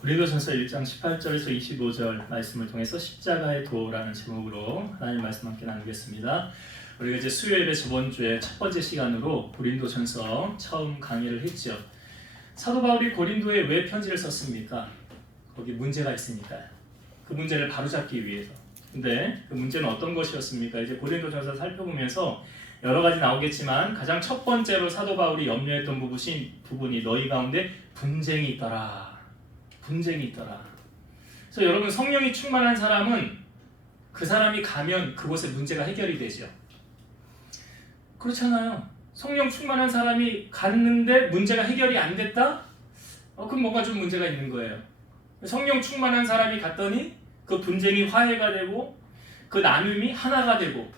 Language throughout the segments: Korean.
고린도전서 1장 18절에서 25절 말씀을 통해서 십자가의 도라는 제목으로 하나님 말씀 함께 나누겠습니다. 우리가 이제 수요일에 저번 주에 첫 번째 시간으로 고린도전서 처음 강의를 했죠. 사도 바울이 고린도에 왜 편지를 썼습니까? 거기 문제가 있으니까. 그 문제를 바로잡기 위해서. 근데 그 문제는 어떤 것이었습니까? 이제 고린도전서 살펴보면서 여러 가지 나오겠지만 가장 첫 번째로 사도 바울이 염려했던 부분이 너희 가운데 분쟁이 있더라. 분쟁이 있더라. 그래서 여러분, 성령이 충만한 사람은 그 사람이 가면 그곳에 문제가 해결이 되죠. 그렇잖아요. 성령 충만한 사람이 갔는데 문제가 해결이 안 됐다? 그럼 뭔가 좀 문제가 있는 거예요. 성령 충만한 사람이 갔더니 그 분쟁이 화해가 되고 그 나눔이 하나가 되고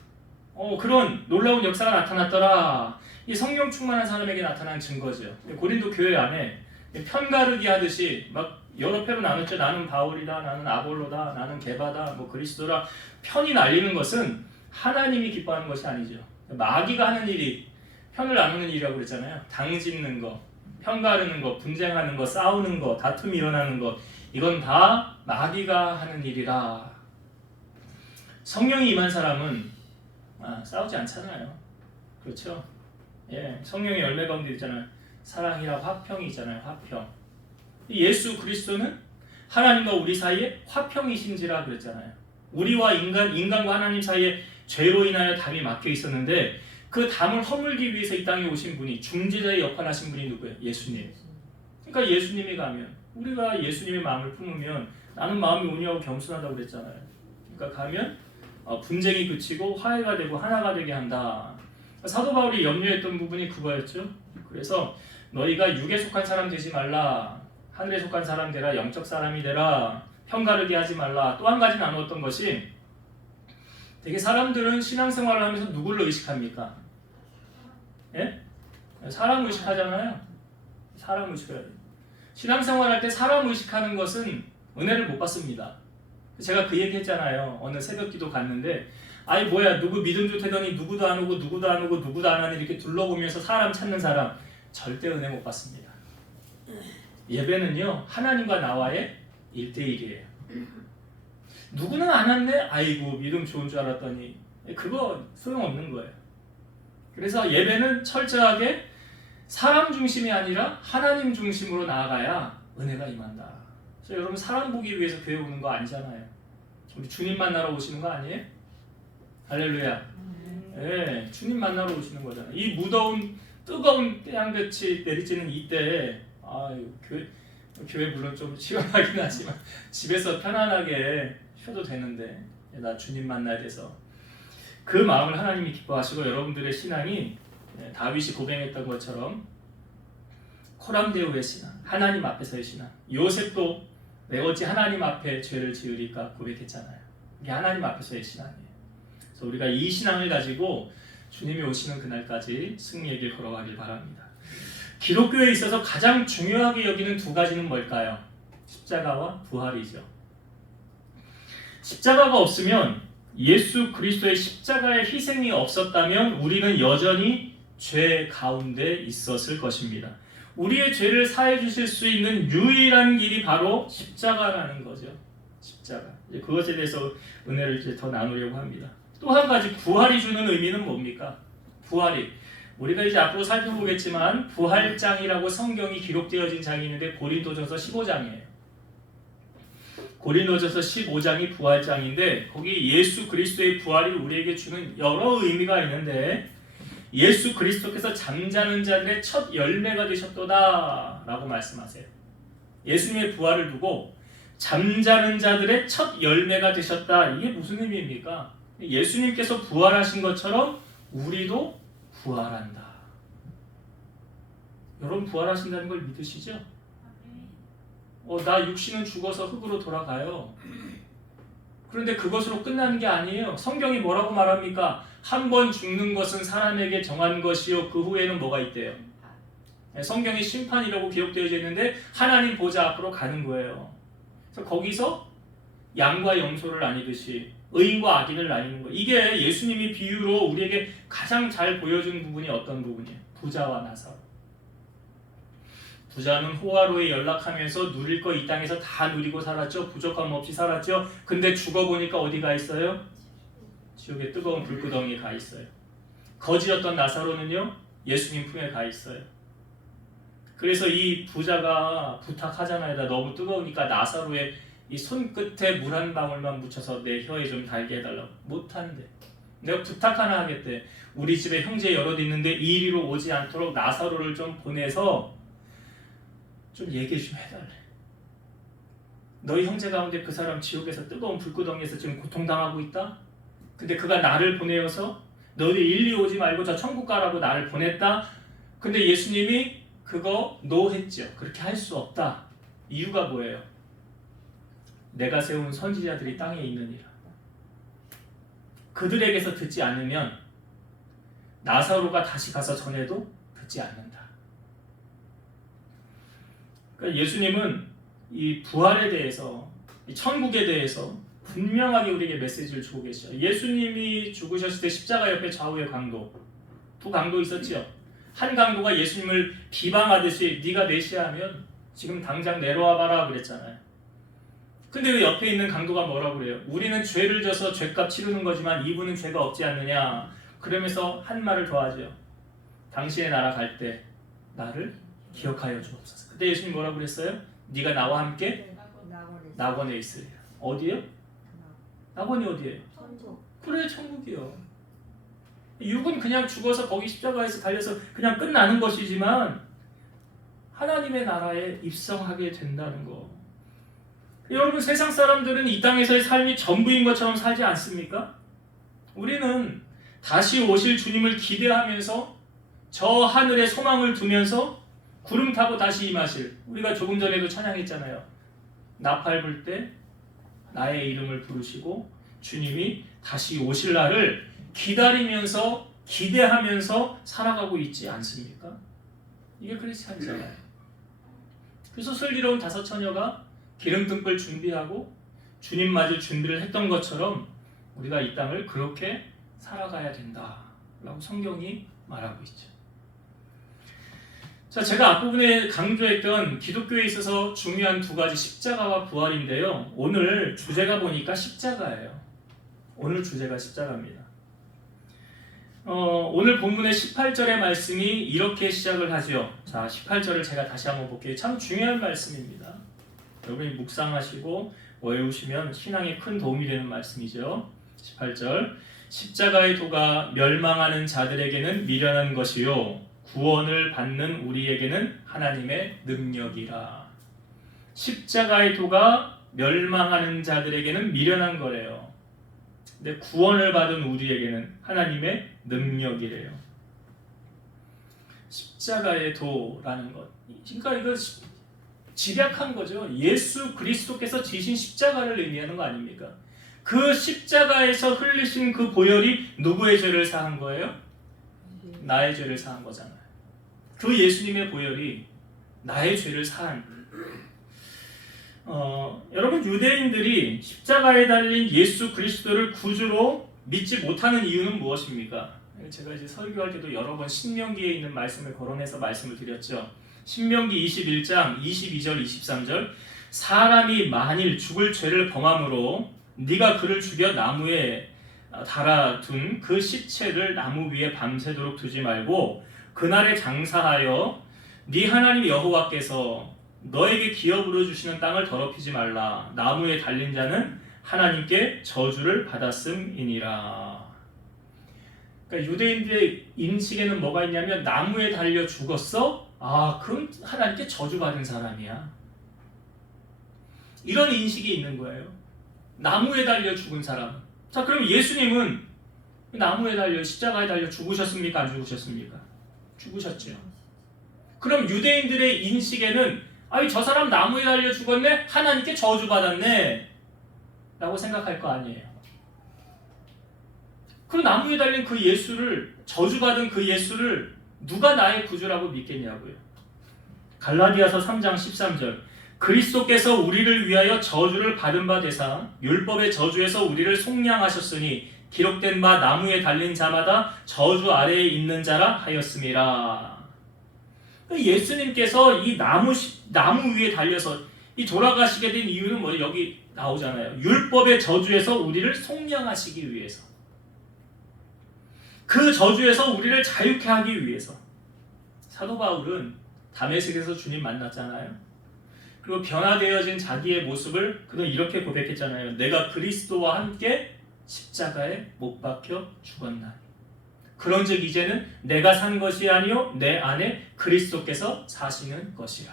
그런 놀라운 역사가 나타났더라. 이 성령 충만한 사람에게 나타난 증거죠. 고린도 교회 안에 편가르기 하듯이 막 여러 편으로 나눴죠. 나는 바울이다, 나는 아볼로다, 나는 게바다, 그리스도라 편이 날리는 것은 하나님이 기뻐하는 것이 아니죠. 마귀가 하는 일이 편을 나누는 일이라고 그랬잖아요. 당짓는 거, 편가르는 거, 분쟁하는 거, 싸우는 거, 다툼이 일어나는 거, 이건 다 마귀가 하는 일이라. 성령이 임한 사람은 싸우지 않잖아요. 그렇죠? 예, 성령의 열매 가운데 있잖아요. 사랑이라 화평이 있잖아요. 화평. 예수 그리스도는 하나님과 우리 사이에 화평이신지라 그랬잖아요. 우리와 인간과 하나님 사이에 죄로 인하여 담이 막혀 있었는데 그 담을 허물기 위해서 이 땅에 오신 분이, 중재자의 역할을 하신 분이 누구예요? 예수님. 그러니까 예수님이 가면, 우리가 예수님의 마음을 품으면, 나는 마음이 온유하고 겸손하다고 그랬잖아요. 그러니까 가면 분쟁이 그치고 화해가 되고 하나가 되게 한다. 사도 바울이 염려했던 부분이 그거였죠. 그래서 너희가 육에 속한 사람 되지 말라, 하늘에 속한 사람 되라, 영적 사람이 되라, 편가르기 하지 말라. 또 한 가지 나누었던 것이, 되게 사람들은 신앙생활을 하면서 누구를 의식합니까? 예? 사람 의식하잖아요. 사람 의식해야 돼요. 신앙생활할 때 사람 의식하는 것은 은혜를 못 받습니다. 제가 그 얘기 했잖아요. 어느 새벽기도 갔는데 누구 믿음 좋대더니 누구도 안 오고 누구도 안 오고 누구도 안 하는, 이렇게 둘러보면서 사람 찾는 사람 절대 은혜 못 받습니다. 예배는요, 하나님과 나와의 1대1이에요. 누구는 안 왔네? 아이고 믿음 좋은 줄 알았더니. 그거 소용없는 거예요. 그래서 예배는 철저하게 사람 중심이 아니라 하나님 중심으로 나아가야 은혜가 임한다. 그래서 여러분, 사람 보기 위해서 교회 오는 거 아니잖아요. 우리 주님 만나러 오시는 거 아니에요? 할렐루야. 네, 주님 만나러 오시는 거잖아요. 이 무더운 뜨거운 태양볕이 내리쬐는 이때에 교회 물론 좀 시원하긴 하지만 집에서 편안하게 쉬어도 되는데, 나 주님 만나야 돼서 그 마음을 하나님이 기뻐하시고, 여러분들의 신앙이 다윗이 고백했던 것처럼 코람데오의 신앙, 하나님 앞에서의 신앙. 요셉도 내 어찌 하나님 앞에 죄를 지으리까 고백했잖아요. 이게 하나님 앞에서의 신앙이에요. 그래서 우리가 이 신앙을 가지고 주님이 오시는 그날까지 승리의 길 걸어가길 바랍니다. 기독교에 있어서 가장 중요하게 여기는 두 가지는 뭘까요? 십자가와 부활이죠. 십자가가 없으면, 예수 그리스도의 십자가의 희생이 없었다면 우리는 여전히 죄 가운데 있었을 것입니다. 우리의 죄를 사해 주실 수 있는 유일한 길이 바로 십자가라는 거죠. 십자가. 그것에 대해서 은혜를 이제 더 나누려고 합니다. 또 한 가지, 부활이 주는 의미는 뭡니까? 부활이, 우리가 이제 앞으로 살펴보겠지만 부활장이라고 성경이 기록되어진 장이 있는데 고린도전서 15장이에요. 고린도전서 15장이 부활장인데 거기 예수 그리스도의 부활이 우리에게 주는 여러 의미가 있는데, 예수 그리스도께서 잠자는 자들의 첫 열매가 되셨도다 라고 말씀하세요. 예수님의 부활을 두고 잠자는 자들의 첫 열매가 되셨다. 이게 무슨 의미입니까? 예수님께서 부활하신 것처럼 우리도 부활한다. 여러분, 부활하신다는 걸 믿으시죠? 나 육신은 죽어서 흙으로 돌아가요. 그런데 그것으로 끝나는 게 아니에요. 성경이 뭐라고 말합니까? 한 번 죽는 것은 사람에게 정한 것이요, 그 후에는 뭐가 있대요? 성경이 심판이라고 기록되어져 있는데 하나님 보좌 앞으로 가는 거예요. 그래서 거기서 양과 염소를 나뉘듯이 의인과 악인을 나뉘는 거예요. 이게 예수님이 비유로 우리에게 가장 잘 보여준 부분이 어떤 부분이에요? 부자와 나사로. 부자는 호화로에 연락하면서 누릴 거 이 땅에서 다 누리고 살았죠. 부족함 없이 살았죠. 근데 죽어보니까 어디 가 있어요? 지옥의 뜨거운 불구덩이에 가 있어요. 거지였던 나사로는요, 예수님 품에 가 있어요. 그래서 이 부자가 부탁하잖아요. 나 너무 뜨거우니까 나사로의 이 손끝에 물 한 방울만 묻혀서 내 혀에 좀 달게 해달라고. 못한대. 내가 부탁 하나 하겠대. 우리 집에 형제 여럿 있는데 이리로 오지 않도록 나사로를 좀 보내서 좀 얘기 좀 해달래. 너희 형제 가운데 그 사람 지옥에서 뜨거운 불구덩이에서 지금 고통당하고 있다? 근데 그가 나를 보내어서 너희 일리 오지 말고 저 천국 가라고 나를 보냈다? 근데 예수님이 그거 노했죠. 그렇게 할 수 없다. 이유가 뭐예요? 내가 세운 선지자들이 땅에 있느니라. 그들에게서 듣지 않으면 나사로가 다시 가서 전해도 듣지 않는다. 그러니까 예수님은 이 부활에 대해서, 이 천국에 대해서 분명하게 우리에게 메시지를 주고 계셔요. 예수님이 죽으셨을 때 십자가 옆에 좌우에 강도, 두 강도 있었지요. 한 강도가 예수님을 비방하듯이 네가 메시아면 지금 당장 내려와 봐라 그랬잖아요. 근데 그 옆에 있는 강도가 뭐라고 그래요? 우리는 죄를 져서 죄값 치르는 거지만 이분은 죄가 없지 않느냐. 그러면서 한 말을 더 하죠. 당신의 나라 갈 때 나를 기억하여 주옵소서. 그때 예수님 뭐라고 그랬어요? 네가 나와 함께 낙원에 있으리라. 어디요? 낙원이 어디예요? 천국. 그래, 천국이요. 육은 그냥 죽어서 거기 십자가에서 달려서 그냥 끝나는 것이지만 하나님의 나라에 입성하게 된다는 거. 여러분, 세상 사람들은 이 땅에서의 삶이 전부인 것처럼 살지 않습니까? 우리는 다시 오실 주님을 기대하면서 저 하늘에 소망을 두면서 구름 타고 다시 임하실, 우리가 조금 전에도 찬양했잖아요. 나팔 불 때 나의 이름을 부르시고 주님이 다시 오실 날을 기다리면서 기대하면서 살아가고 있지 않습니까? 이게 크리스찬이잖아요. 그래서 슬기로운 다섯 처녀가 기름등불 준비하고 주님 맞을 준비를 했던 것처럼 우리가 이 땅을 그렇게 살아가야 된다라고 성경이 말하고 있죠. 자, 제가 앞부분에 강조했던 기독교에 있어서 중요한 두 가지, 십자가와 부활인데요. 오늘 주제가 보니까 십자가예요. 오늘 주제가 십자가입니다. 오늘 본문의 18절의 말씀이 이렇게 시작을 하죠. 자, 18절을 제가 다시 한번 볼게요. 참 중요한 말씀입니다. 여러분이 묵상하시고 외우시면 신앙에 큰 도움이 되는 말씀이죠. 18절, 십자가의 도가 멸망하는 자들에게는 미련한 것이요 구원을 받는 우리에게는 하나님의 능력이라. 십자가의 도가 멸망하는 자들에게는 미련한 거래요. 근데 구원을 받은 우리에게는 하나님의 능력이래요. 십자가의 도라는 것, 그러니까 이거 집약한 거죠. 예수 그리스도께서 지신 십자가를 의미하는 거 아닙니까? 그 십자가에서 흘리신 그 보혈이 누구의 죄를 사한 거예요? 나의 죄를 사한 거잖아요. 그 예수님의 보혈이 나의 죄를 사한. 여러분, 유대인들이 십자가에 달린 예수 그리스도를 구주로 믿지 못하는 이유는 무엇입니까? 제가 이제 설교할 때도 여러 번 신명기에 있는 말씀을 거론해서 말씀을 드렸죠. 신명기 21장 22절 23절, 사람이 만일 죽을 죄를 범함으로 네가 그를 죽여 나무에 달아둔 그 시체를 나무 위에 밤새도록 두지 말고 그날에 장사하여 네 하나님 여호와께서 너에게 기업으로 주시는 땅을 더럽히지 말라. 나무에 달린 자는 하나님께 저주를 받았음이니라. 그러니까 유대인들의 인식에는 뭐가 있냐면 나무에 달려 죽었어? 그럼 하나님께 저주받은 사람이야. 이런 인식이 있는 거예요. 나무에 달려 죽은 사람. 자, 그럼 예수님은 나무에 달려 십자가에 달려 죽으셨습니까? 안 죽으셨습니까? 죽으셨죠. 그럼 유대인들의 인식에는 저 사람 나무에 달려 죽었네? 하나님께 저주받았네? 라고 생각할 거 아니에요. 그럼 나무에 달린 그 예수를, 저주받은 그 예수를 누가 나의 구주라고 믿겠냐고요. 갈라디아서 3장 13절, 그리스도께서 우리를 위하여 저주를 받은 바 되사 율법의 저주에서 우리를 속량하셨으니 기록된 바 나무에 달린 자마다 저주 아래에 있는 자라 하였음이라. 예수님께서 이 나무 위에 달려서 이 돌아가시게 된 이유는 뭐예요? 여기 나오잖아요. 율법의 저주에서 우리를 속량하시기 위해서. 그 저주에서 우리를 자유케 하기 위해서. 사도 바울은 다메섹에서 주님 만났잖아요. 그리고 변화되어진 자기의 모습을 그는 이렇게 고백했잖아요. 내가 그리스도와 함께 십자가에 못 박혀 죽었나니. 그런즉 이제는 내가 산 것이 아니요 내 안에 그리스도께서 사시는 것이라.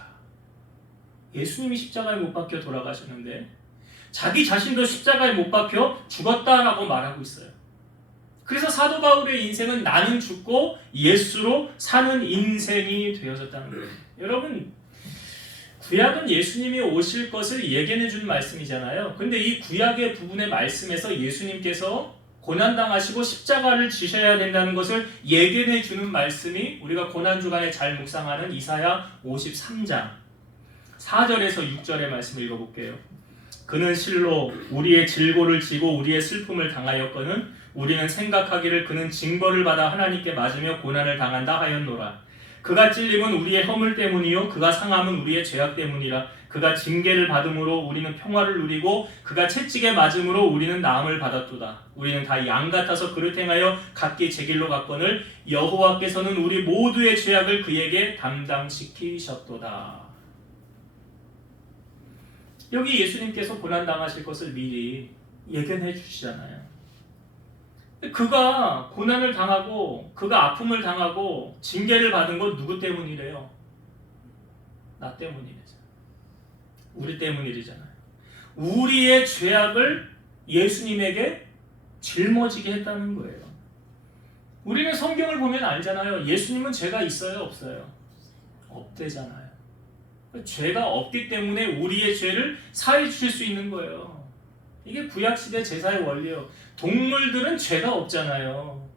예수님이 십자가에 못 박혀 돌아가셨는데 자기 자신도 십자가에 못 박혀 죽었다라고 말하고 있어요. 그래서 사도 바울의 인생은 나는 죽고 예수로 사는 인생이 되어졌다는 거예요. 여러분, 구약은 예수님이 오실 것을 예견해 준 말씀이잖아요. 근데 이 구약의 부분의 말씀에서 예수님께서 고난당하시고 십자가를 지셔야 된다는 것을 예견해 주는 말씀이 우리가 고난주간에 잘 묵상하는 이사야 53장 4절에서 6절의 말씀을 읽어볼게요. 그는 실로 우리의 질고를 지고 우리의 슬픔을 당하였거늘 우리는 생각하기를 그는 징벌을 받아 하나님께 맞으며 고난을 당한다 하였노라. 그가 찔림은 우리의 허물 때문이요 그가 상함은 우리의 죄악 때문이라. 그가 징계를 받음으로 우리는 평화를 누리고 그가 채찍에 맞음으로 우리는 나음을 받았도다. 우리는 다 양 같아서 그릇 행하여 각기 제 길로 갔거늘 여호와께서는 우리 모두의 죄악을 그에게 담당시키셨도다. 여기 예수님께서 고난당하실 것을 미리 예견해 주시잖아요. 그가 고난을 당하고 그가 아픔을 당하고 징계를 받은 건 누구 때문이래요? 나 때문이래요. 우리 때문이잖아요. 우리의 죄악을 예수님에게 짊어지게 했다는 거예요. 우리는 성경을 보면 알잖아요. 예수님은 죄가 있어요? 없어요? 없대잖아요. 죄가 없기 때문에 우리의 죄를 사해 주실 수 있는 거예요. 이게 구약시대 제사의 원리예요. 동물들은 죄가 없잖아요.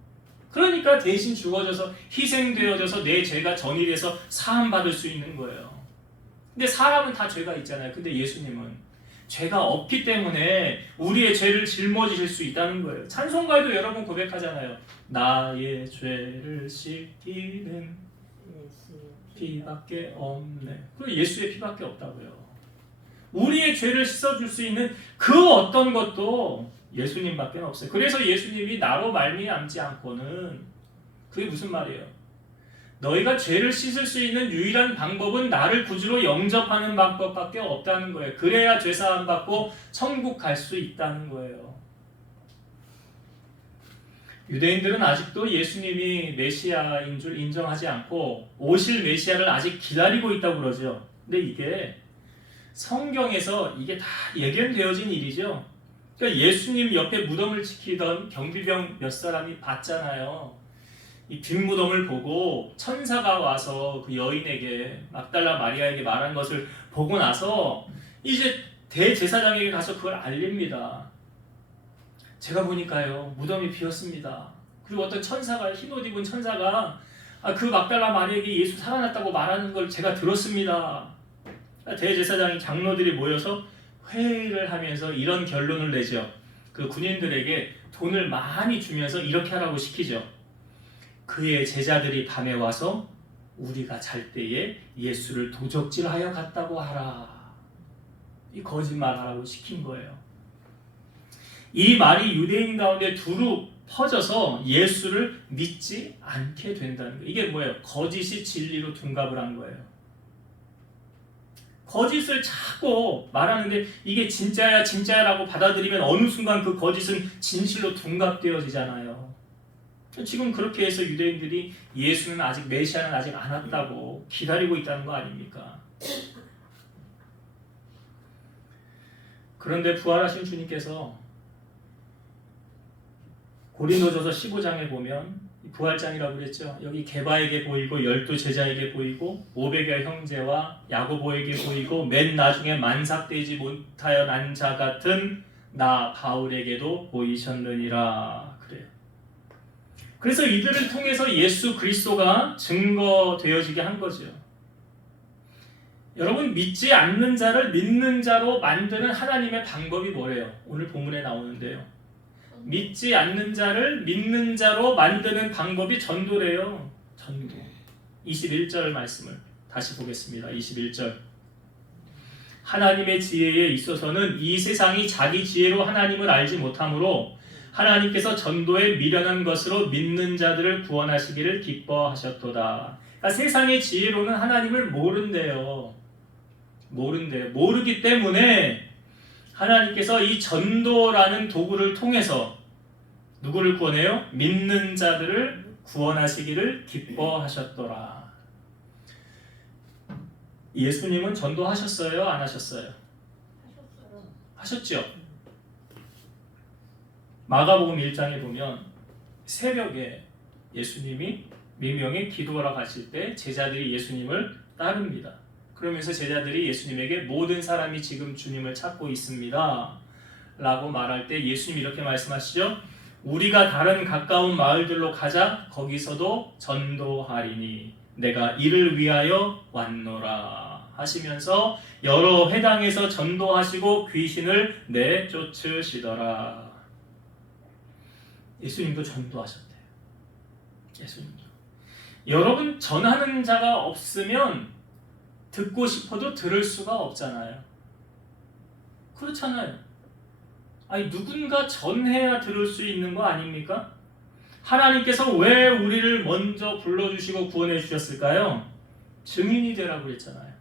그러니까 대신 죽어져서 희생되어져서 내 죄가 전이돼서 사함받을 수 있는 거예요. 근데 사람은 다 죄가 있잖아요. 근데 예수님은 죄가 없기 때문에 우리의 죄를 짊어지실 수 있다는 거예요. 찬송가에도 여러 번 고백하잖아요. 나의 죄를 씻기는 피밖에 없네. 그 예수의 피밖에 없다고요. 우리의 죄를 씻어줄 수 있는 그 어떤 것도 예수님밖에 없어요. 그래서 예수님이 나로 말미암지 않고는 그게 무슨 말이에요? 너희가 죄를 씻을 수 있는 유일한 방법은 나를 구주로 영접하는 방법밖에 없다는 거예요. 그래야 죄사함 받고 천국 갈 수 있다는 거예요. 유대인들은 아직도 예수님이 메시아인 줄 인정하지 않고 오실 메시아를 아직 기다리고 있다고 그러죠. 근데 이게 성경에서 이게 다 예견되어진 일이죠. 그러니까 예수님 옆에 무덤을 지키던 경비병 몇 사람이 봤잖아요. 이 빈무덤을 보고 천사가 와서 그 여인에게 막달라 마리아에게 말한 것을 보고 나서 이제 대제사장에게 가서 그걸 알립니다. 제가 보니까요 무덤이 비었습니다. 그리고 어떤 천사가 흰옷 입은 천사가 그 막달라 마리아에게 예수 살아났다고 말하는 걸 제가 들었습니다. 대제사장이 장로들이 모여서 회의를 하면서 이런 결론을 내죠. 그 군인들에게 돈을 많이 주면서 이렇게 하라고 시키죠. 그의 제자들이 밤에 와서 우리가 잘 때에 예수를 도적질하여 갔다고 하라. 이 거짓말하라고 시킨 거예요. 이 말이 유대인 가운데 두루 퍼져서 예수를 믿지 않게 된다는 거예요. 이게 뭐예요? 거짓이 진리로 둔갑을 한 거예요. 거짓을 자꾸 말하는데 이게 진짜야 진짜야라고 받아들이면 어느 순간 그 거짓은 진실로 둔갑되어지잖아요. 지금 그렇게 해서 유대인들이 예수는 아직 메시아는 아직 안 왔다고 기다리고 있다는 거 아닙니까? 그런데 부활하신 주님께서 고린도전서 15장에 보면 부활장이라고 그랬죠. 여기 게바에게 보이고 12제자에게 보이고 500여 형제와 야고보에게 보이고 맨 나중에 만삭되지 못하여 난 자 같은 나 바울에게도 보이셨느니라 그래요. 그래서 이들을 통해서 예수 그리스도가 증거되어지게 한 거죠. 여러분 믿지 않는 자를 믿는 자로 만드는 하나님의 방법이 뭐래요? 오늘 본문에 나오는데요. 믿지 않는 자를 믿는 자로 만드는 방법이 전도래요. 전도. 21절 말씀을 다시 보겠습니다. 21절. 하나님의 지혜에 있어서는 이 세상이 자기 지혜로 하나님을 알지 못하므로 하나님께서 전도에 미련한 것으로 믿는 자들을 구원하시기를 기뻐하셨도다. 그러니까 세상의 지혜로는 하나님을 모른대요. 모르기 때문에 하나님께서 이 전도라는 도구를 통해서 누구를 구원해요? 믿는 자들을 구원하시기를 기뻐하셨더라. 예수님은 전도하셨어요? 안 하셨어요? 하셨죠? 마가복음 1장에 보면 새벽에 예수님이 미명에 기도하러 가실 때 제자들이 예수님을 따릅니다. 그러면서 제자들이 예수님에게 모든 사람이 지금 주님을 찾고 있습니다 라고 말할 때 예수님이 이렇게 말씀하시죠. 우리가 다른 가까운 마을들로 가자. 거기서도 전도하리니 내가 이를 위하여 왔노라 하시면서 여러 회당에서 전도하시고 귀신을 내쫓으시더라. 예수님도 전도하셨대요. 예수님도. 여러분, 전하는 자가 없으면 듣고 싶어도 들을 수가 없잖아요. 그렇잖아요. 아니, 누군가 전해야 들을 수 있는 거 아닙니까? 하나님께서 왜 우리를 먼저 불러주시고 구원해 주셨을까요? 증인이 되라고 그랬잖아요.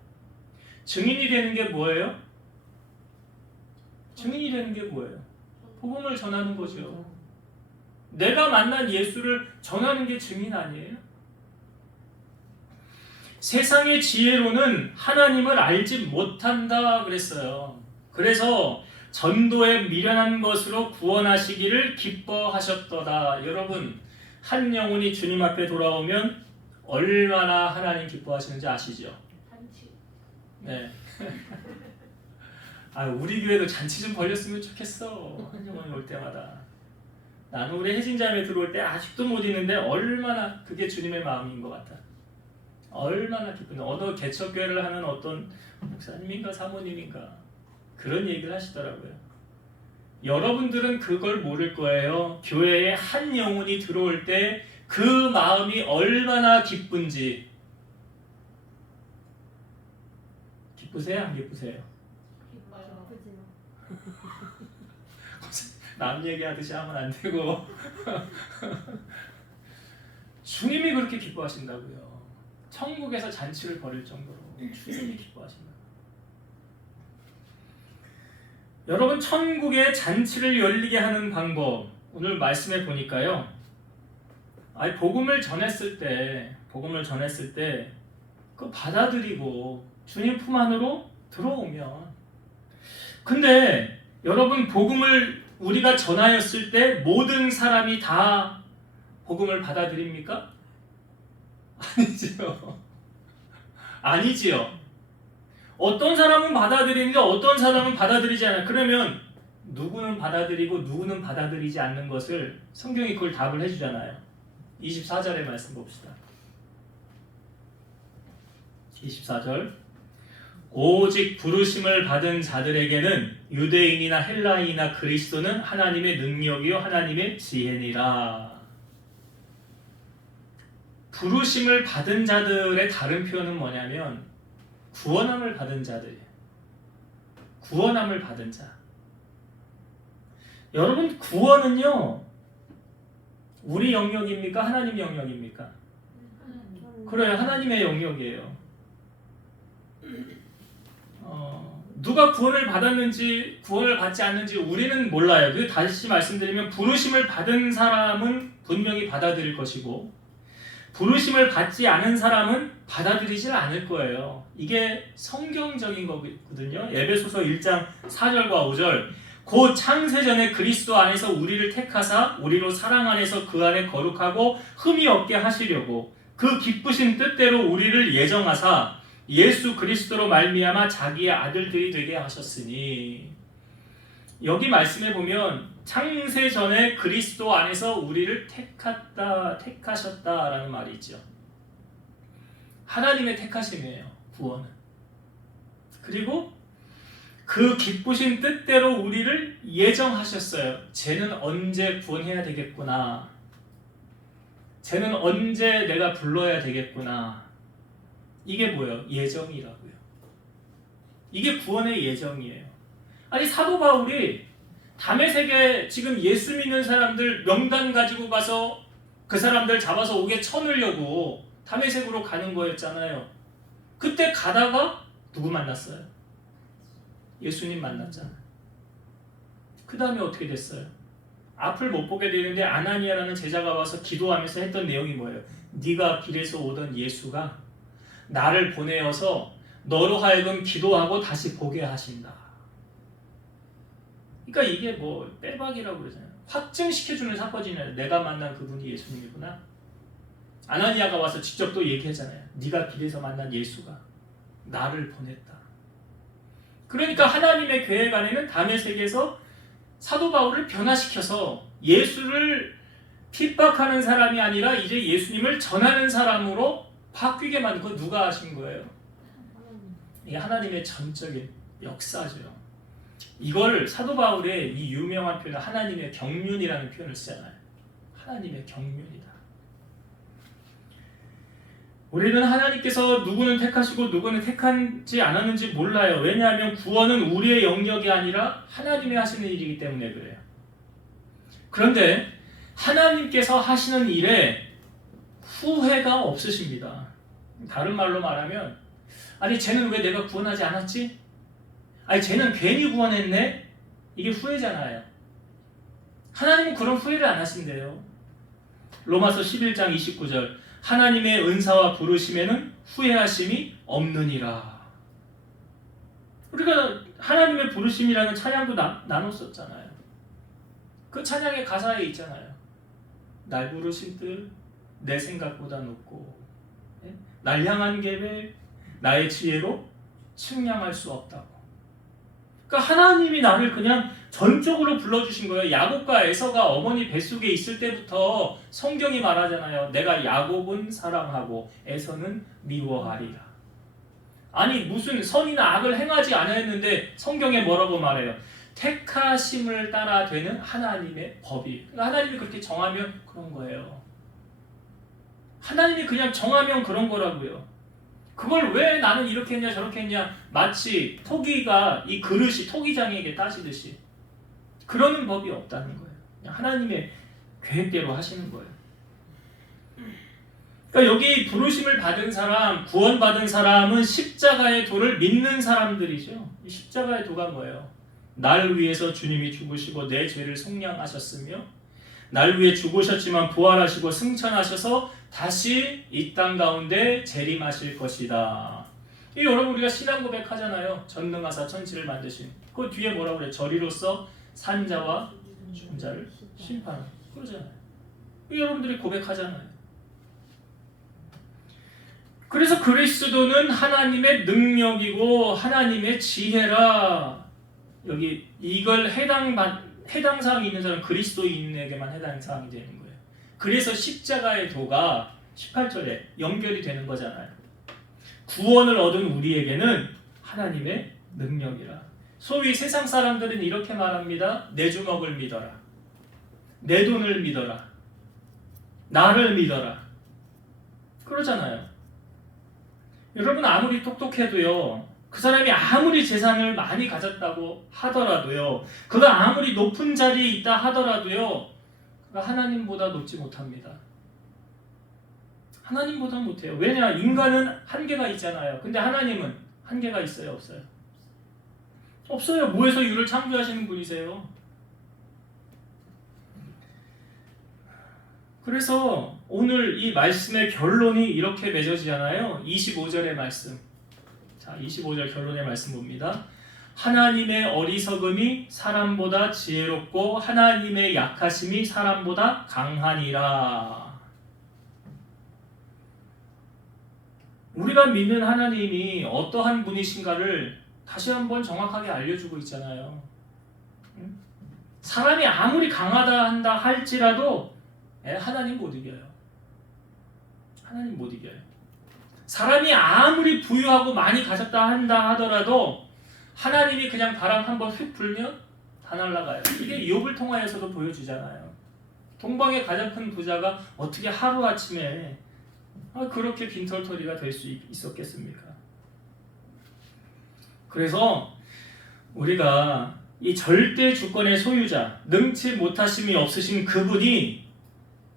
증인이 되는 게 뭐예요? 증인이 되는 게 뭐예요? 복음을 전하는 거죠. 내가 만난 예수를 전하는 게 증인 아니에요? 세상의 지혜로는 하나님을 알지 못한다 그랬어요. 그래서 전도에 미련한 것으로 구원하시기를 기뻐하셨도다. 여러분, 한 영혼이 주님 앞에 돌아오면 얼마나 하나님 기뻐하시는지 아시죠? 네. 우리 교회도 잔치 좀 벌렸으면 좋겠어. 한 영혼이 올 때마다. 나는 우리 혜진자매 들어올 때 아직도 못 잊는데 얼마나 그게 주님의 마음인 것 같아. 얼마나 기쁜데. 어느 개척교회를 하는 어떤 목사님인가 사모님인가 그런 얘기를 하시더라고요. 여러분들은 그걸 모를 거예요. 교회에 한 영혼이 들어올 때 그 마음이 얼마나 기쁜지. 기쁘세요? 안 기쁘세요? 기뻐요. 남 얘기하듯이 하면 안 되고 주님이 그렇게 기뻐하신다고요. 천국에서 잔치를 벌일 정도로 주님이 기뻐하신다. 여러분, 천국의 잔치를 열리게 하는 방법 오늘 말씀해 보니까요. 복음을 전했을 때 그 받아들이고 주님 품 안으로 들어오면. 근데 여러분, 복음을 우리가 전하였을 때 모든 사람이 다 복음을 받아들입니까? 아니지요. 어떤 사람은 받아들이는데 어떤 사람은 받아들이지 않아요. 그러면 누구는 받아들이고 누구는 받아들이지 않는 것을 성경이 그걸 답을 해주잖아요. 24절의 말씀 봅시다. 24절. 오직 부르심을 받은 자들에게는 유대인이나 헬라인이나 그리스도는 하나님의 능력이요 하나님의 지혜니라. 부르심을 받은 자들의 다른 표현은 뭐냐면 구원함을 받은 자들이에요. 구원함을 받은 자. 여러분, 구원은요 우리 영역입니까? 하나님 영역입니까? 그래요, 하나님의 영역이에요. 누가 구원을 받았는지 구원을 받지 않는지 우리는 몰라요. 그 다시 말씀드리면 부르심을 받은 사람은 분명히 받아들일 것이고 부르심을 받지 않은 사람은 받아들이질 않을 거예요. 이게 성경적인 거거든요. 에베소서 1장 4절과 5절. 곧 창세전에 그리스도 안에서 우리를 택하사 우리로 사랑 안에서 그 안에 거룩하고 흠이 없게 하시려고 그 기쁘신 뜻대로 우리를 예정하사 예수 그리스도로 말미암아 자기의 아들들이 되게 하셨으니. 여기 말씀해 보면 창세전에 그리스도 안에서 우리를 택하셨다라는 말이 있죠. 하나님의 택하심이에요, 구원은. 그리고 그 기쁘신 뜻대로 우리를 예정하셨어요. 쟤는 언제 구원해야 되겠구나. 쟤는 언제 내가 불러야 되겠구나. 이게 뭐예요? 예정이라고요. 이게 구원의 예정이에요. 아니 사도 바울이 다메섹에 지금 예수 믿는 사람들 명단 가지고 가서 그 사람들 잡아서 옥에 쳐넣으려고 다메섹으로 가는 거였잖아요. 그때 가다가 누구 만났어요? 예수님 만났잖아요. 그 다음에 어떻게 됐어요? 앞을 못 보게 되는데 아나니아라는 제자가 와서 기도하면서 했던 내용이 뭐예요? 네가 길에서 오던 예수가 나를 보내어서 너로 하여금 기도하고 다시 보게 하신다. 그러니까 이게 뭐 빼박이라고 그러잖아요. 확증시켜주는 사건이잖아요. 내가 만난 그분이 예수님이구나. 아나니아가 와서 직접 또 얘기하잖아요. 네가 길에서 만난 예수가 나를 보냈다. 그러니까 하나님의 계획 안에는 다메섹에서 사도 바울을 변화시켜서 예수를 핍박하는 사람이 아니라 이제 예수님을 전하는 사람으로 바뀌게 만든 거 누가 하신 거예요? 이게 하나님의 전적인 역사죠. 이걸 사도 바울의 이 유명한 표현 하나님의 경륜이라는 표현을 쓰잖아요. 하나님의 경륜이다. 우리는 하나님께서 누구는 택하시고 누구는 택하지 않았는지 몰라요. 왜냐하면 구원은 우리의 영역이 아니라 하나님이 하시는 일이기 때문에 그래요. 그런데 하나님께서 하시는 일에 후회가 없으십니다. 다른 말로 말하면 아니 쟤는 왜 내가 구원하지 않았지? 아니 쟤는 괜히 구원했네? 이게 후회잖아요. 하나님은 그런 후회를 안 하신대요. 로마서 11장 29절 하나님의 은사와 부르심에는 후회하심이 없느니라. 우리가 하나님의 부르심이라는 찬양도 나눴었잖아요. 그 찬양의 가사에 있잖아요. 날 부르신 뜻 내 생각보다 높고 날 향한 계획 나의 지혜로 측량할 수 없다고. 그러니까 하나님이 나를 그냥 전적으로 불러주신 거예요. 야곱과 에서가 어머니 뱃속에 있을 때부터 성경이 말하잖아요. 내가 야곱은 사랑하고 에서는 미워하리라. 아니 무슨 선이나 악을 행하지 않았는데 성경에 뭐라고 말해요? 택하심을 따라 되는 하나님의 법이. 그러니까 하나님이 그렇게 정하면 그런 거예요. 하나님이 그냥 정하면 그런 거라고요. 그걸 왜 나는 이렇게 했냐 저렇게 했냐 마치 토기가 이 그릇이 토기장에게 따지듯이 그러는 법이 없다는 거예요. 그냥 하나님의 계획대로 하시는 거예요. 그러니까 여기 부르심을 받은 사람, 구원받은 사람은 십자가의 도를 믿는 사람들이죠. 이 십자가의 도가 뭐예요? 날 위해서 주님이 죽으시고 내 죄를 속량하셨으며 날 위해 죽으셨지만 부활하시고 승천하셔서 다시 이 땅 가운데 재림하실 것이다. 이 여러분 우리가 신앙 고백하잖아요. 전능하사 천지를 만드신. 그 뒤에 뭐라고 그래요? 저리로서 산자와 존자를 심판하는. 그러잖아요. 이 여러분들이 고백하잖아요. 그래서 그리스도는 하나님의 능력이고 하나님의 지혜라. 여기 이걸 해당 사항이 있는 사람은 그리스도인에게만 해당 사항이 되는 거예요. 그래서 십자가의 도가 18절에 연결이 되는 거잖아요. 구원을 얻은 우리에게는 하나님의 능력이라. 소위 세상 사람들은 이렇게 말합니다. 내 주먹을 믿어라. 내 돈을 믿어라. 나를 믿어라. 그러잖아요. 여러분 아무리 똑똑해도요. 그 사람이 아무리 재산을 많이 가졌다고 하더라도요. 그가 아무리 높은 자리에 있다 하더라도요. 그가 하나님보다 높지 못합니다. 하나님보다 못해요. 왜냐? 인간은 한계가 있잖아요. 근데 하나님은 한계가 있어요? 없어요? 없어요. 무에서 유를 창조하시는 분이세요. 그래서 오늘 이 말씀의 결론이 이렇게 맺어지잖아요. 25절의 말씀. 자, 25절 결론의 말씀 봅니다. 하나님의 어리석음이 사람보다 지혜롭고 하나님의 약하심이 사람보다 강하니라. 우리가 믿는 하나님이 어떠한 분이신가를 다시 한번 정확하게 알려주고 있잖아요. 사람이 아무리 강하다 한다 할지라도 하나님 못 이겨요. 하나님 못 이겨요. 사람이 아무리 부유하고 많이 가졌다 한다 하더라도 하나님이 그냥 바람 한번 휙 불면 다 날아가요. 이게 욥을 통하여서도 보여주잖아요. 동방의 가장 큰 부자가 어떻게 하루아침에 그렇게 빈털터리가 될 수 있었겠습니까? 그래서 우리가 이 절대 주권의 소유자, 능치 못하심이 없으신 그분이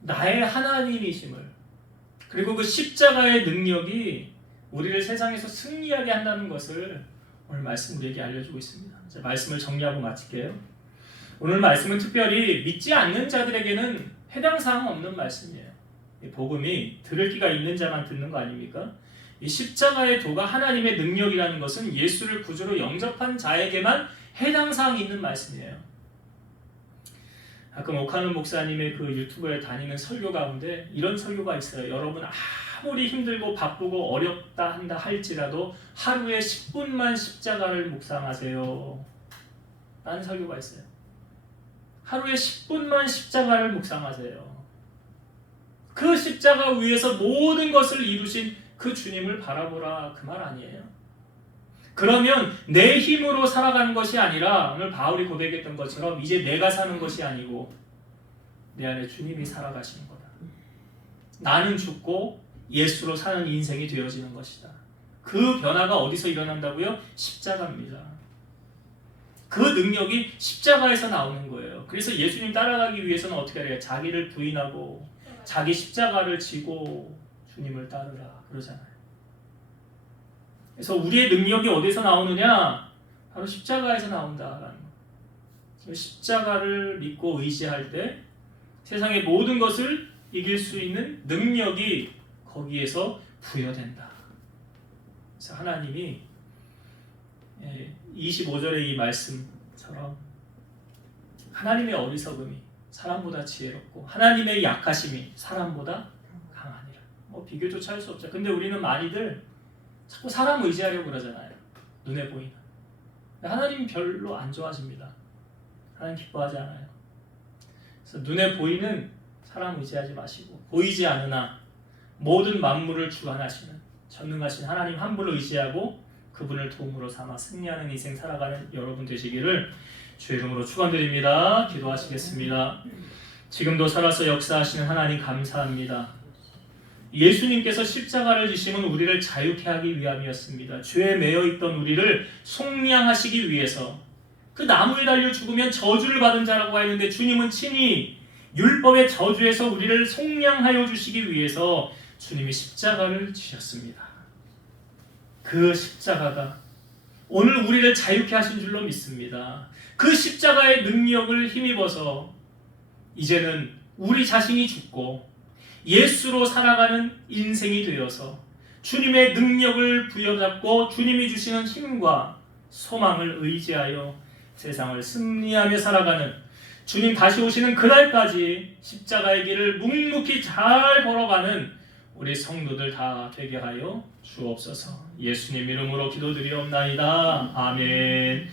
나의 하나님이심을, 그리고 그 십자가의 능력이 우리를 세상에서 승리하게 한다는 것을 오늘 말씀 우리에게 알려주고 있습니다. 이제 말씀을 정리하고 마칠게요. 오늘 말씀은 특별히 믿지 않는 자들에게는 해당 사항 없는 말씀이에요. 이 복음이 들을 귀가 있는 자만 듣는 거 아닙니까? 이 십자가의 도가 하나님의 능력이라는 것은 예수를 구주로 영접한 자에게만 해당 사항이 있는 말씀이에요. 가끔 오카는 목사님의 그 유튜브에 다니는 설교 가운데 이런 설교가 있어요. 여러분 아무리 힘들고 바쁘고 어렵다 한다 할지라도 하루에 10분만 십자가를 묵상하세요 라는 설교가 있어요. 하루에 10분만 십자가를 묵상하세요. 그 십자가 위에서 모든 것을 이루신 그 주님을 바라보라, 그 말 아니에요? 그러면 내 힘으로 살아가는 것이 아니라 오늘 바울이 고백했던 것처럼 이제 내가 사는 것이 아니고 내 안에 주님이 살아가시는 거다. 나는 죽고 예수로 사는 인생이 되어지는 것이다. 그 변화가 어디서 일어난다고요? 십자가입니다. 그 능력이 십자가에서 나오는 거예요. 그래서 예수님 따라가기 위해서는 어떻게 해야 돼요? 자기를 부인하고 자기 십자가를 지고 주님을 따르라 그러잖아요. 그래서 우리의 능력이 어디서 나오느냐? 바로 십자가에서 나온다라는 거예요. 십자가를 믿고 의지할 때 세상의 모든 것을 이길 수 있는 능력이 거기에서 부여된다. 그래서 하나님이 25절의 이 말씀처럼 하나님의 어리석음이 사람보다 지혜롭고 하나님의 약하심이 사람보다 강하니라. 비교조차 할 수 없죠. 근데 우리는 많이들 자꾸 사람 의지하려고 그러잖아요. 눈에 보이는. 하나님은 별로 안 좋아하십니다. 하나님 기뻐하지 않아요. 그래서 눈에 보이는 사람 의지하지 마시고 보이지 않으나 모든 만물을 주관하시는 전능하신 하나님 한 분을 의지하고 그분을 도움으로 삼아 승리하는 인생 살아가는 여러분 되시기를 주의 이름으로 축원드립니다. 기도하시겠습니다. 지금도 살아서 역사하시는 하나님 감사합니다. 예수님께서 십자가를 지심은 우리를 자유케 하기 위함이었습니다. 죄에 매여있던 우리를 속량하시기 위해서 그 나무에 달려 죽으면 저주를 받은 자라고 하였는데 주님은 친히 율법의 저주에서 우리를 속량하여 주시기 위해서 주님이 십자가를 지셨습니다. 그 십자가가 오늘 우리를 자유케 하신 줄로 믿습니다. 그 십자가의 능력을 힘입어서 이제는 우리 자신이 죽고 예수로 살아가는 인생이 되어서 주님의 능력을 부여잡고 주님이 주시는 힘과 소망을 의지하여 세상을 승리하며 살아가는 주님 다시 오시는 그날까지 십자가의 길을 묵묵히 잘 걸어가는 우리 성도들 다 되게 하여 주옵소서. 예수님 이름으로 기도드리옵나이다. 아멘.